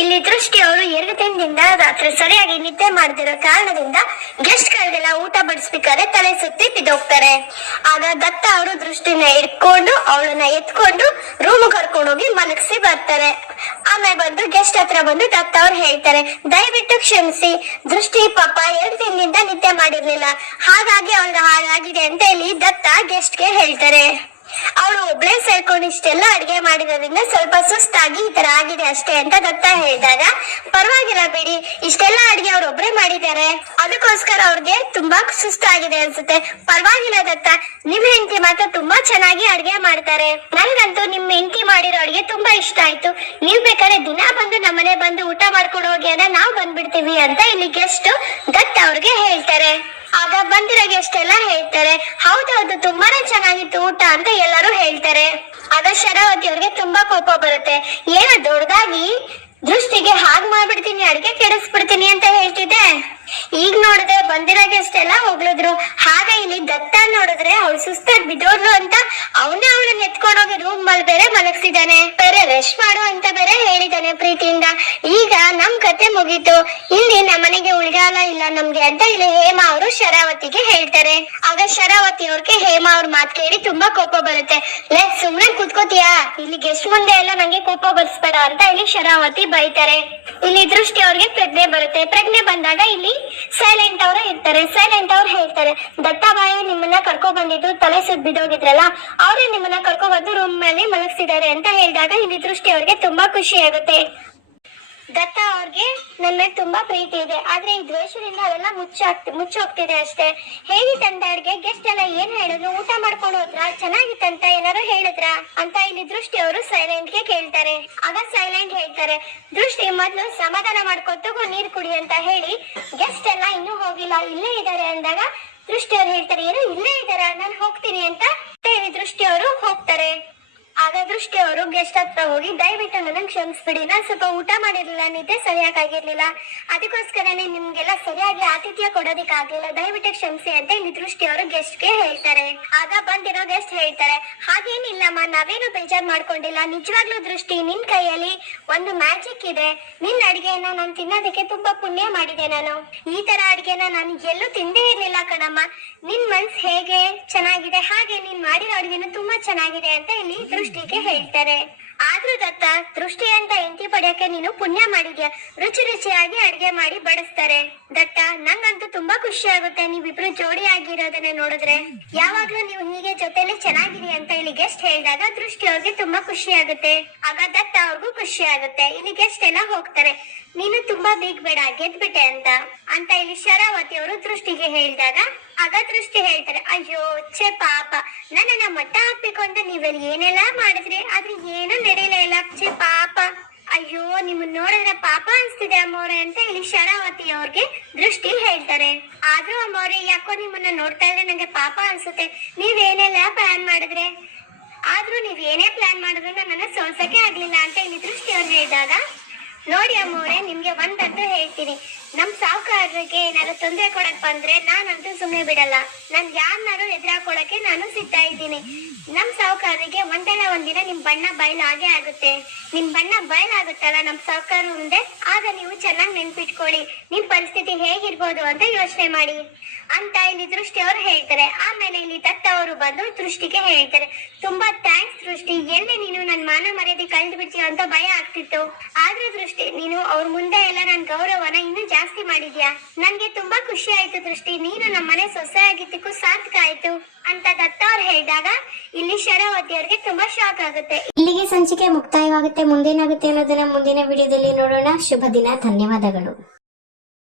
ಇಲ್ಲಿ ದೃಷ್ಟಿ ಅವರು ಎರಡು ದಿನದಿಂದ ರಾತ್ರಿ ಸರಿಯಾಗಿ ನಿದ್ದೆ ಮಾಡದಿರೋ ಕಾರಣದಿಂದ ಗೆಸ್ಟ್ ಗಳಿಗೆಲ್ಲ ಊಟ ಬಡಿಸ್ಬೇಕಾದ್ರೆ ತಲೆ ಸುತ್ತಿ ಬಿದ್ದೋಗ್ತಾರೆ. ಆಗ ದತ್ತ ಅವರು ದೃಷ್ಟಿನ ಇಟ್ಕೊಂಡು, ಅವಳನ್ನ ಎತ್ಕೊಂಡು ರೂಮ್ ಕರ್ಕೊಂಡು ಹೋಗಿ ಮಲಗಿಸಿ ಬರ್ತಾರೆ. ಆಮೇಲೆ ಬಂದು ಗೆಸ್ಟ್ ಹತ್ರ ಬಂದು ದತ್ತ ಅವ್ರು ಹೇಳ್ತಾರೆ, ದಯವಿಟ್ಟು ಕ್ಷಮಿಸಿ. ದೃಷ್ಟಿ ಪಾಪ ಎರಡು ದಿನದಿಂದ ನಿದ್ದೆ ಮಾಡಿರ್ಲಿಲ್ಲ. ಹಾಗಾಗಿ ಅವಳಿಗೆ ಹಾಗಾಗಿದೆ ಅಂತ ಇಲ್ಲಿ ದತ್ತ ಗೆಸ್ಟ್ಗೆ ಹೇಳ್ತಾರೆ. ಒಬ್ಳೆ ಸೇರ್ಕೊಂಡು ಇಷ್ಟೆಲ್ಲ ಅಡಿಗೆ ಮಾಡಿರೋದ್ರಿಂದ ಸ್ವಲ್ಪ ಸುಸ್ತಾಗಿ ಈ ತರ ಆಗಿದೆ ಅಷ್ಟೇ ಅಂತ ದತ್ತ ಹೇಳಿದಾಗ, ಪರವಾಗಿಲ್ಲ ಬಿಡಿ, ಇಷ್ಟೆಲ್ಲ ಅಡಿಗೆ ಅವ್ರು ಒಬ್ರೇ ಮಾಡಿದ್ದಾರೆ. ಅದಕ್ಕೋಸ್ಕರ ಅವ್ರಿಗೆ ತುಂಬಾ ಸುಸ್ತಾಗಿದೆ ಅನ್ಸುತ್ತೆ. ಪರವಾಗಿಲ್ಲ ದತ್ತ, ನಿಮ್ ಹೆಂಡತಿ ಮಾತ್ರ ತುಂಬಾ ಚೆನ್ನಾಗಿ ಅಡಿಗೆ ಮಾಡ್ತಾರೆ. ನನ್ಗಂತೂ ನಿಮ್ ಹೆಂಡತಿ ಮಾಡಿರೋ ಅಡಿಗೆ ತುಂಬಾ ಇಷ್ಟ ಆಯ್ತು. ನೀವ್ ಬೇಕಾದ್ರೆ ದಿನ ಬಂದು ನಮ್ಮನೆ ಬಂದು ಊಟ ಮಾಡ್ಕೊಂಡು ಹೋಗಿ ಅಂದ್ರೆ ನಾವ್ ಬಂದ್ಬಿಡ್ತೀವಿ ಅಂತ ಇಲ್ಲಿ ಗೆಸ್ಟ್ ದತ್ತ ಅವ್ರಿಗೆ ಹೇಳ್ತಾರೆ. ಆಗ ಬಂದಿರೋ ಗೆಸ್ಟ್ ಎಲ್ಲ ಹೇಳ್ತಾರೆ ಹೌದೌದು ತುಂಬಾನೇ ಚೆನ್ನಾಗಿತ್ತು ಊಟ ಅಂತ ಎಲ್ಲರೂ ಹೇಳ್ತಾರೆ. ಆಗ ಶರಾವತಿ ಅವ್ರಿಗೆ ತುಂಬಾ ಕೋಪ ಬರುತ್ತೆ. ಏನೋ ದೊಡ್ಡದಾಗಿ ದೃಷ್ಟಿಗೆ ಹಾಗ್ ಮಾಡ್ಬಿಡ್ತೀನಿ, ಅಡ್ಗೆ ಕೆಡಿಸ್ಬಿಡ್ತೀನಿ ಅಂತ ಹೇಳ್ತಿದ್ದೆ. ಈಗ ನೋಡಿದ್ರೆ ಬಂದಿರೋ ಗೆಸ್ಟ್ ಎಲ್ಲ ಹೋಗ್ಲಿದ್ರು ಹಾಗ ಇಲ್ಲಿ ದತ್ತ ನೋಡಿದ್ರೆ ಅವಳು ಸುಸ್ತಾಗಿ ಬಿದ್ದೋದ್ಲು ಅಂತ ಅವನೇ ಅವಳನ್ನ ಎತ್ಕೊಂಡೋಗಿ ರೂಮ್ ಮಲ್ ಬೇರೆ ಮಲಗಿಸಿದಾನೆ. ಬೇರೆ ರೆಸ್ಟ್ ಮಾಡು ಅಂತ ಬೇರೆ ಹೇಳಿದಾನೆ ಪ್ರೀತಿಯಿಂದ. ಕತೆ ಮುಗೀತು. ಇಲ್ಲಿ ನಮ್ಮನೆಗೆ ಉಳಿಗಾಲ ಇಲ್ಲ ನಮ್ಗೆ ಅಂತ ಇಲ್ಲಿ ಹೇಮಾ ಅವರು ಶರಾವತಿಗೆ ಹೇಳ್ತಾರೆ. ಆಗ ಶರಾವತಿ ಅವ್ರಿಗೆ ಹೇಮಾ ಅವ್ರ ಮಾತ್ ಕೇಳಿ ತುಂಬಾ ಕೋಪ ಬರುತ್ತೆ. ಲೇ, ಸುಮ್ನೆ ಕುತ್ಕೋತೀಯಾ? ಇಲ್ಲಿ ಗೆಸ್ಟ್ ಮುಂದೆ ಎಲ್ಲ ನಂಗೆ ಕೋಪ ಬರ್ಸ್ಬೇಡ ಅಂತ ಇಲ್ಲಿ ಶರಾವತಿ ಬೈತಾರೆ. ಇಲ್ಲಿ ದೃಷ್ಟಿ ಅವ್ರಿಗೆ ಪ್ರಜ್ಞೆ ಬರುತ್ತೆ. ಪ್ರಜ್ಞೆ ಬಂದಾಗ ಇಲ್ಲಿ ಸೈಲೆಂಟ್ ಅವರು ಇರ್ತಾರೆ. ಸೈಲೆಂಟ್ ಅವ್ರು ಹೇಳ್ತಾರೆ ದತ್ತಾಬಾಯಿ ನಿಮ್ಮನ್ನ ಕರ್ಕೊ ಬಂದಿದ್ದು ತಲೆ ಸುತ್ತ ಬಿದ್ದೋಗಿದ್ರಲ್ಲ, ಅವರೇ ನಿಮ್ಮನ್ನ ಕರ್ಕೊ ಬಂದು ರೂಮ್ ಮೇಲೆ ಮಲಗಿಸಿದ್ದಾರೆ ಅಂತ ಹೇಳಿದಾಗ ಇಲ್ಲಿ ದೃಷ್ಟಿ ಅವ್ರಿಗೆ ತುಂಬಾ ಖುಷಿ ಆಗುತ್ತೆ. ದತ್ತ ಅವ್ರಿಗೆ ನನ್ನ ಮೇಲೆ ತುಂಬಾ ಪ್ರೀತಿ ಇದೆ. ಆದ್ರೆ ಈ ದ್ವೇಷದಿಂದ ಅದೆಲ್ಲ ಮುಚ್ಚಾಗ್ತಿ ಮುಚ್ಚೋಗ್ತಿದೆ ಅಷ್ಟೇ. ಹೇಗಿತ್ತಂತ ಅಡ್ಗೆ ಗೆಸ್ಟ್ ಎಲ್ಲ ಏನ್ ಹೇಳಿದ್ರು? ಊಟ ಮಾಡ್ಕೊಂಡು ಹೋದ್ರ? ಚೆನ್ನಾಗಿತ್ತಂತ ಏನಾರು ಹೇಳಿದ್ರ? ಅಂತ ಇಲ್ಲಿ ದೃಷ್ಟಿ ಅವರು ಸೈಲೆಂಟ್ಗೆ ಕೇಳ್ತಾರೆ. ಆಗ ಸೈಲೆಂಟ್ ಹೇಳ್ತಾರೆ, ದೃಷ್ಟಿ, ಮೊದ್ಲು ಸಮಾಧಾನ ಮಾಡ್ಕೊತಗು ನೀರ್ ಕುಡಿ ಅಂತ ಹೇಳಿ ಗೆಸ್ಟ್ ಎಲ್ಲ ಇನ್ನೂ ಹೋಗಿಲ್ಲ ಇಲ್ಲೇ ಇದಾರೆ ಅಂದಾಗ ದೃಷ್ಟಿ ಅವ್ರು ಹೇಳ್ತಾರೆ, ಏನೋ ಇಲ್ಲೇ ಇದಾರ ನಾನು ಹೋಗ್ತೀನಿ ಅಂತ ದೃಷ್ಟಿ ಅವರು ಹೋಗ್ತಾರೆ. ಆಗ ದೃಷ್ಟಿ ಅವರು ಗೆಸ್ಟ್ ಹತ್ರ ಹೋಗಿ, ದಯವಿಟ್ಟು ನನಗೆ ಕ್ಷಮಿಸ್ಬಿಡಿ. ನಾನು ಸ್ವಲ್ಪ ಊಟ ಮಾಡಿರ್ಲಿಲ್ಲ, ನಿದ್ದೆ ಸರಿಯಾಗಿರ್ಲಿಲ್ಲ ಅದಕ್ಕೋಸ್ಕರನೇ ನಿಮ್ಗೆಲ್ಲ ಸರಿಯಾಗಿ ಆತಿಥ್ಯ ಕೊಡೋದಕ್ಕಾಗ್ಲಿಲ್ಲ. ದಯವಿಟ್ಟು ಕ್ಷಮಿಸಿ ಅಂತ ಇಲ್ಲಿ ದೃಷ್ಟಿ ಅವರು ಗೆಸ್ಟ್ಗೆ ಹೇಳ್ತಾರೆ. ಆಗ ಬಂದಿರೋ ಗೆಸ್ಟ್ ಹೇಳ್ತಾರೆ, ಹಾಗೇನಿಲ್ಲಮ್ಮ, ನಾವೇನು ಬೇಜಾರ್ ಮಾಡ್ಕೊಂಡಿಲ್ಲ. ನಿಜವಾಗ್ಲೂ ದೃಷ್ಟಿ, ನಿನ್ ಕೈಯಲ್ಲಿ ಒಂದು ಮ್ಯಾಜಿಕ್ ಇದೆ. ನಿನ್ ಅಡಿಗೆಯನ್ನ ನಾನು ತಿನ್ನೋದಕ್ಕೆ ತುಂಬಾ ಪುಣ್ಯ ಮಾಡಿದೆ ನಾನು. ಈ ತರ ಅಡಿಗೆನ ನಾನು ಎಲ್ಲೂ ತಿಂದೇ ಇರ್ಲಿಲ್ಲ ಕಣಮ್ಮ. ನಿನ್ ಮನ್ಸ್ ಹೇಗೆ ಚೆನ್ನಾಗಿದೆ, ಹಾಗೆ ನೀನ್ ಮಾಡಿರೋ ಅಡುಗೆನು ತುಂಬಾ ಚೆನ್ನಾಗಿದೆ ಅಂತ ಇಲ್ಲಿ ದೃಷ್ಟಿಗೆ ಹೇಳ್ತಾರೆ. ಆದ್ರೂ ದತ್ತ, ದೃಷ್ಟಿ ಅಂತ ಎಂಟಿ ಪಡೆಯಕ್ಕೆ ನೀನು ಪುಣ್ಯ ಮಾಡಿದ್ಯಾ? ರುಚಿ ರುಚಿಯಾಗಿ ಅಡಿಗೆ ಮಾಡಿ ಬಡಿಸ್ತಾರೆ. ದತ್ತ, ನಂಗಂತೂ ತುಂಬಾ ಖುಷಿ ಆಗುತ್ತೆ ನೀವಿಬ್ರು ಜೋಡಿ ಆಗಿರೋದನ್ನ ನೋಡಿದ್ರೆ. ಯಾವಾಗ್ಲೂ ನೀವು ಹೀಗೆ ಜೊತೆಲಿ ಚೆನ್ನಾಗಿರಿ ಅಂತ ಇಲ್ಲಿ ಗೆಸ್ಟ್ ಹೇಳಿದಾಗ ದೃಷ್ಟಿ ಅವ್ರಿಗೆ ತುಂಬಾ ಖುಷಿ ಆಗುತ್ತೆ. ಆಗ ದತ್ತ ಅವ್ರಿಗೂ ಖುಷಿ ಆಗುತ್ತೆ. ಇಲ್ಲಿ ಗೆಸ್ಟ್ ಎಲ್ಲ ಹೋಗ್ತಾರೆ. ನೀನು ತುಂಬಾ ಬೇಗ ಬೇಡ ಗೆದ್ಬಿಟ್ಟೆ ಅಂತ. ಅಂತ ಇಲ್ಲಿ ಶರಾವತಿ ಅವರು ದೃಷ್ಟಿಗೆ ಹೇಳಿದಾಗ ಆಗ ದೃಷ್ಟಿ ಹೇಳ್ತಾರೆ, ಅಯ್ಯೋ, ಛೆ ಪಾಪ, ನನ್ನನ್ನ ಮಟ್ಟ ಹಾಕ್ಬೇಕು ಅಂತ ನೀವೆಲ್ಲಿ ಏನೆಲ್ಲ ಮಾಡಿದ್ರಿ? ಆದ್ರೆ ಏನು ನಡೀಲೇ ಇಲ್ಲ. ಛೆ ಪಾಪ, ಅಯ್ಯೋ, ನಿಮ್ಮನ್ನ ನೋಡಿದ್ರೆ ಪಾಪ ಅನ್ಸ್ತಿದೆ ಅಮ್ಮವ್ರೆ ಅಂತ ಇಲ್ಲಿ ಶರಾವತಿ ಅವ್ರಿಗೆ ದೃಷ್ಟಿ ಹೇಳ್ತಾರೆ. ಆದ್ರೂ ಅಮ್ಮವ್ರೆ, ಯಾಕೋ ನಿಮ್ಮನ್ನ ನೋಡ್ತಾ ಇದ್ರೆ ನಂಗೆ ಪಾಪ ಅನ್ಸುತ್ತೆ. ನೀವೇನೆಲ್ಲ ಪ್ಲಾನ್ ಮಾಡಿದ್ರೆ? ಆದ್ರೂ ನೀವ್ ಏನೇ ಪ್ಲಾನ್ ಮಾಡಿದ್ರು ನನ್ನ ಸೋಲ್ಸಕ್ಕೆ ಆಗ್ಲಿಲ್ಲ ಅಂತ ಇಲ್ಲಿ ದೃಷ್ಟಿ ಅವ್ರು ಹೇಳಿದಾಗ, ನೋಡಿ ಅಮ್ಮವ್ರೆ, ನಿಮ್ಗೆ ಒಂದಂತೂ ಹೇಳ್ತೀನಿ. ನಮ್ ಸಾವುಕಾರರಿಗೆ ಏನಾದ್ರು ತೊಂದರೆ ಕೊಡಕ್ ಬಂದ್ರೆ ನಾನಂತೂ ಸುಮ್ನೆ ಬಿಡಲ್ಲ. ನಾನ್ ಯಾರನ್ನಾರು ಎದುರಾಕೊಳಕ್ಕೆ ನಾನು ಸಿದ್ಧ ಇದ್ದೀನಿ. ನಮ್ ಸಾವುಕಾರರಿಗೆ ಒಂದಲ್ಲ ಒಂದಿನ ನಿಮ್ ಬಣ್ಣ ಬಯಲಾಗೇ ಆಗುತ್ತೆ. ನಿಮ್ ಬಣ್ಣ ಬಯಲಾಗುತ್ತಲ್ಲ ನಮ್ ಸಾವುಕಾರ ಮುಂದೆ? ಆಗ ನೀವು ಚೆನ್ನಾಗಿ ನೆನ್ಪಿಟ್ಕೊಳ್ಳಿ. ನಿಮ್ ಪರಿಸ್ಥಿತಿ ಹೇಗಿರ್ಬೋದು ಅಂತ ಯೋಚನೆ ಮಾಡಿ. ಅಂತ ಇಲ್ಲಿ ದೃಷ್ಟಿ ಅವರು ಹೇಳ್ತಾರೆ. ಆಮೇಲೆ ಇಲ್ಲಿ ದತ್ತ ಅವರು ಬಂದು ದೃಷ್ಟಿಗೆ ಹೇಳ್ತಾರೆ. ತುಂಬಾ ಥ್ಯಾಂಕ್ಸ್ ದೃಷ್ಟಿ. ಎಲ್ಲಿ ನೀನು ನನ್ ಮಾನ ಮರ್ಯಾದೆ ಕಳೆದು ಅಂತ ಭಯ ಆಗ್ತಿತ್ತು. ಆದ್ರೂ ದೃಷ್ಟಿ, ನೀನು ಅವ್ರ ಮುಂದೆ ಎಲ್ಲ ನನ್ ಗೌರವನ ಇನ್ನೂ ಜಾಸ್ತಿ ಮಾಡಿದ್ಯಾ? ನನ್ಗೆ ತುಂಬಾ ಖುಷಿ ಆಯ್ತು ದೃಷ್ಟಿ. ನೀನು ನಮ್ಮ ಮನೆ ಸೊಸೆ ಆಗಿದ್ದಕ್ಕೂ ಸಾರ್ಥಕ ಆಯ್ತು ಅಂತ ದತ್ತ ಅವ್ರು ಹೇಳಿದಾಗ ಇಲ್ಲಿ ಶರಾವತಿ ಅವ್ರಿಗೆ ತುಂಬಾ ಶಾಕ್ ಆಗುತ್ತೆ. ಇಲ್ಲಿಗೆ ಸಂಚಿಕೆ ಮುಕ್ತಾಯವಾಗುತ್ತೆ. ಮುಂದೇನಾಗುತ್ತೆ ಅನ್ನೋದನ್ನ ಮುಂದಿನ ವಿಡಿಯೋದಲ್ಲಿ ನೋಡೋಣ. ಶುಭ ದಿನ. ಧನ್ಯವಾದಗಳು.